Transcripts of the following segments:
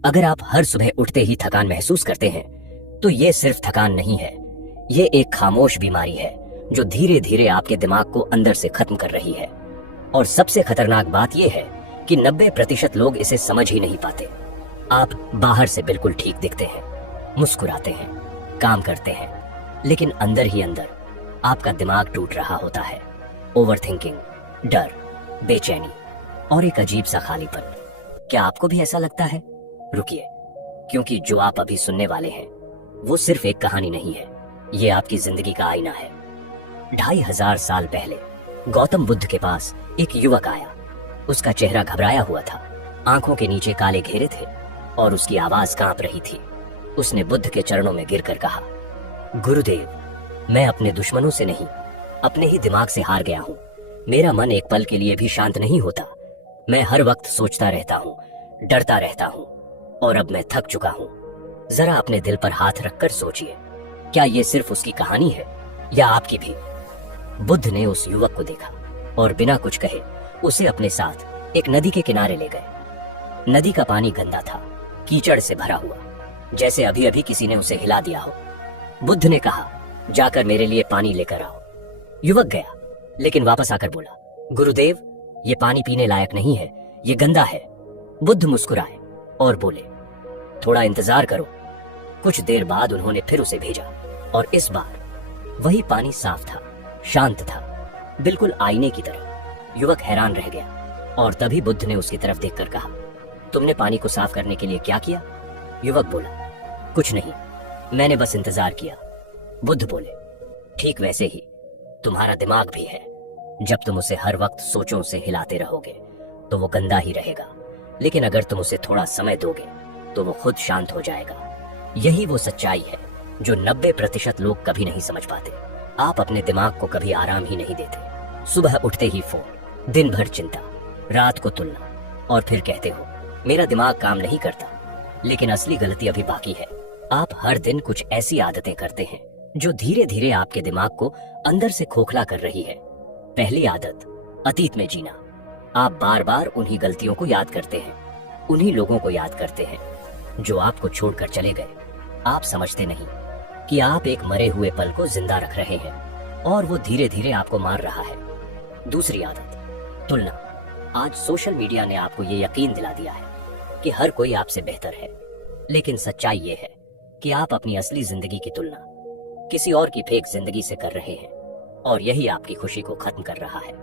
अगर आप हर सुबह उठते ही थकान महसूस करते हैं, तो ये सिर्फ थकान नहीं है, ये एक खामोश बीमारी है जो धीरे धीरे आपके दिमाग को अंदर से खत्म कर रही है। और सबसे खतरनाक बात यह है कि 90% लोग इसे समझ ही नहीं पाते। आप बाहर से बिल्कुल ठीक दिखते हैं, मुस्कुराते हैं, काम करते हैं, लेकिन अंदर ही अंदर आपका दिमाग टूट रहा होता है। ओवरथिंकिंग, डर, बेचैनी और एक अजीब सा खालीपन। क्या आपको भी ऐसा लगता है? रुकिए, क्योंकि जो आप अभी सुनने वाले हैं वो सिर्फ एक कहानी नहीं है, ये आपकी जिंदगी का आईना है। 2500 साल पहले गौतम बुद्ध के पास एक युवक आया। उसका चेहरा घबराया हुआ था, आंखों के नीचे काले घेरे थे और उसकी आवाज कांप रही थी। उसने बुद्ध के चरणों में गिरकर कहा, गुरुदेव, मैं अपने दुश्मनों से नहीं, अपने ही दिमाग से हार गया हूँ। मेरा मन एक पल के लिए भी शांत नहीं होता। मैं हर वक्त सोचता रहता हूँ, डरता रहता हूँ, और अब मैं थक चुका हूँ। जरा अपने दिल पर हाथ रखकर सोचिए, क्या ये सिर्फ उसकी कहानी है या आपकी भी? बुद्ध ने उस युवक को देखा और बिना कुछ कहे उसे अपने साथ एक नदी के किनारे ले गए। नदी का पानी गंदा था, कीचड़ से भरा हुआ, जैसे अभी अभी किसी ने उसे हिला दिया हो। बुद्ध ने कहा, जाकर मेरे लिए पानी लेकर आओ। युवक गया, लेकिन वापस आकर बोला, गुरुदेव, ये पानी पीने लायक नहीं है, ये गंदा है। बुद्ध मुस्कुराए और बोले, थोड़ा इंतजार करो। कुछ देर बाद उन्होंने फिर उसे भेजा और इस बार वही पानी साफ था, शांत था, बिल्कुल आईने की तरह। युवक हैरान रह गया और तभी बुद्ध ने उसकी तरफ देखकर कहा, तुमने पानी को साफ करने के लिए क्या किया? युवक बोला, कुछ नहीं, मैंने बस इंतजार किया। बुद्ध बोले, ठीक वैसे ही तुम्हारा दिमाग भी है। जब तुम उसे हर वक्त सोचों से हिलाते रहोगे तो वो गंदा ही रहेगा, लेकिन अगर तुम उसे थोड़ा समय दोगे तो वो खुद शांत हो जाएगा। यही वो सच्चाई है जो 90% लोग कभी नहीं समझ पाते। आप अपने दिमाग को कभी आराम ही नहीं देते। सुबह उठते ही फोन, दिन भर चिंता, रात को तुलना, और फिर कहते हो मेरा दिमाग काम नहीं करता। लेकिन असली गलती अभी बाकी है। आप हर दिन कुछ ऐसी आदतें करते हैं जो धीरे धीरे आपके दिमाग को अंदर से खोखला कर रही है। पहली आदत, अतीत में जीना। आप बार बार उन्हीं गलतियों को याद करते हैं, उन्हीं लोगों को याद करते हैं जो आपको छोड़कर चले गए। आप समझते नहीं कि आप एक मरे हुए पल को जिंदा रख रहे हैं और वो धीरे धीरे आपको मार रहा है। दूसरी आदत, तुलना। आज सोशल मीडिया ने आपको ये यकीन दिला दिया है कि हर कोई आपसे बेहतर है, लेकिन सच्चाई ये है कि आप अपनी असली जिंदगी की तुलना किसी और की फेक जिंदगी से कर रहे हैं और यही आपकी खुशी को खत्म कर रहा है।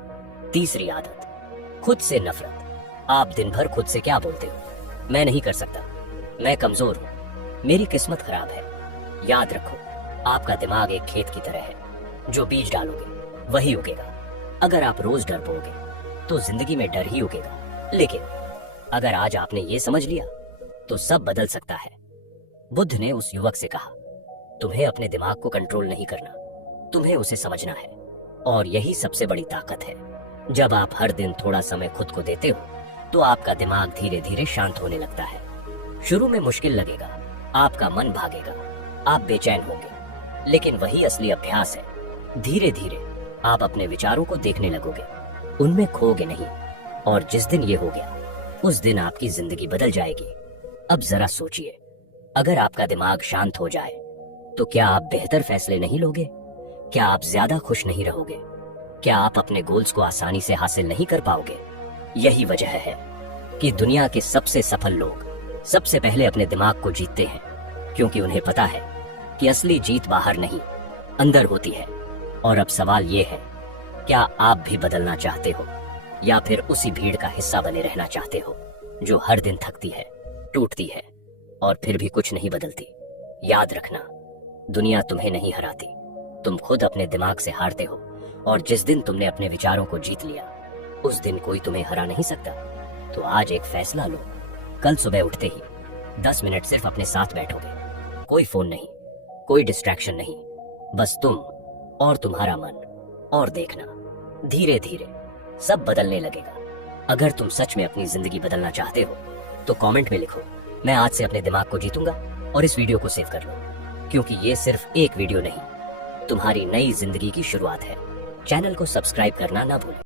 तीसरी आदत, खुद से नफरत। आप दिन भर खुद से क्या बोलते हो? मैं नहीं कर सकता, मैं कमजोर हूँ, मेरी किस्मत खराब है। याद रखो, आपका दिमाग एक खेत की तरह है, जो बीज डालोगे वही उगेगा। अगर आप रोज डर पाओगे तो जिंदगी में डर ही उगेगा, लेकिन अगर आज आपने ये समझ लिया तो सब बदल सकता है। बुद्ध ने उस युवक से कहा, तुम्हें अपने दिमाग को कंट्रोल नहीं करना, तुम्हें उसे समझना है। और यही सबसे बड़ी ताकत है। जब आप हर दिन थोड़ा समय खुद को देते हो तो आपका दिमाग धीरे धीरे शांत होने लगता है। शुरू में मुश्किल लगेगा, आपका मन भागेगा, आप बेचैन होंगे, लेकिन वही असली अभ्यास है। धीरे धीरे आप अपने विचारों को देखने लगोगे, उनमें खोगे नहीं, और जिस दिन ये हो गया उस दिन आपकी जिंदगी बदल जाएगी। अब जरा सोचिए, अगर आपका दिमाग शांत हो जाए तो क्या आप बेहतर फैसले नहीं लोगे? क्या आप ज्यादा खुश नहीं रहोगे? क्या आप अपने गोल्स को आसानी से हासिल नहीं कर पाओगे? यही वजह है कि दुनिया के सबसे सफल लोग सबसे पहले अपने दिमाग को जीतते हैं, क्योंकि उन्हें पता है कि असली जीत बाहर नहीं, अंदर होती है। और अब सवाल ये है, क्या आप भी बदलना चाहते हो या फिर उसी भीड़ का हिस्सा बने रहना चाहते हो जो हर दिन थकती है, टूटती है और फिर भी कुछ नहीं बदलती? याद रखना, दुनिया तुम्हें नहीं हराती, तुम खुद अपने दिमाग से हारते हो। और जिस दिन तुमने अपने विचारों को जीत लिया उस दिन कोई तुम्हें हरा नहीं सकता। तो आज एक फैसला लो, कल सुबह उठते ही 10 मिनट सिर्फ अपने साथ बैठोगे। कोई फोन नहीं, कोई डिस्ट्रैक्शन नहीं, बस तुम और तुम्हारा मन। और देखना, धीरे धीरे सब बदलने लगेगा। अगर तुम सच में अपनी जिंदगी बदलना चाहते हो तो कमेंट में लिखो, मैं आज से अपने दिमाग को जीतूंगा, और इस वीडियो को सेव कर लो, क्योंकि ये सिर्फ एक वीडियो नहीं, तुम्हारी नई जिंदगी की शुरुआत है। चैनल को सब्सक्राइब करना ना भूलें।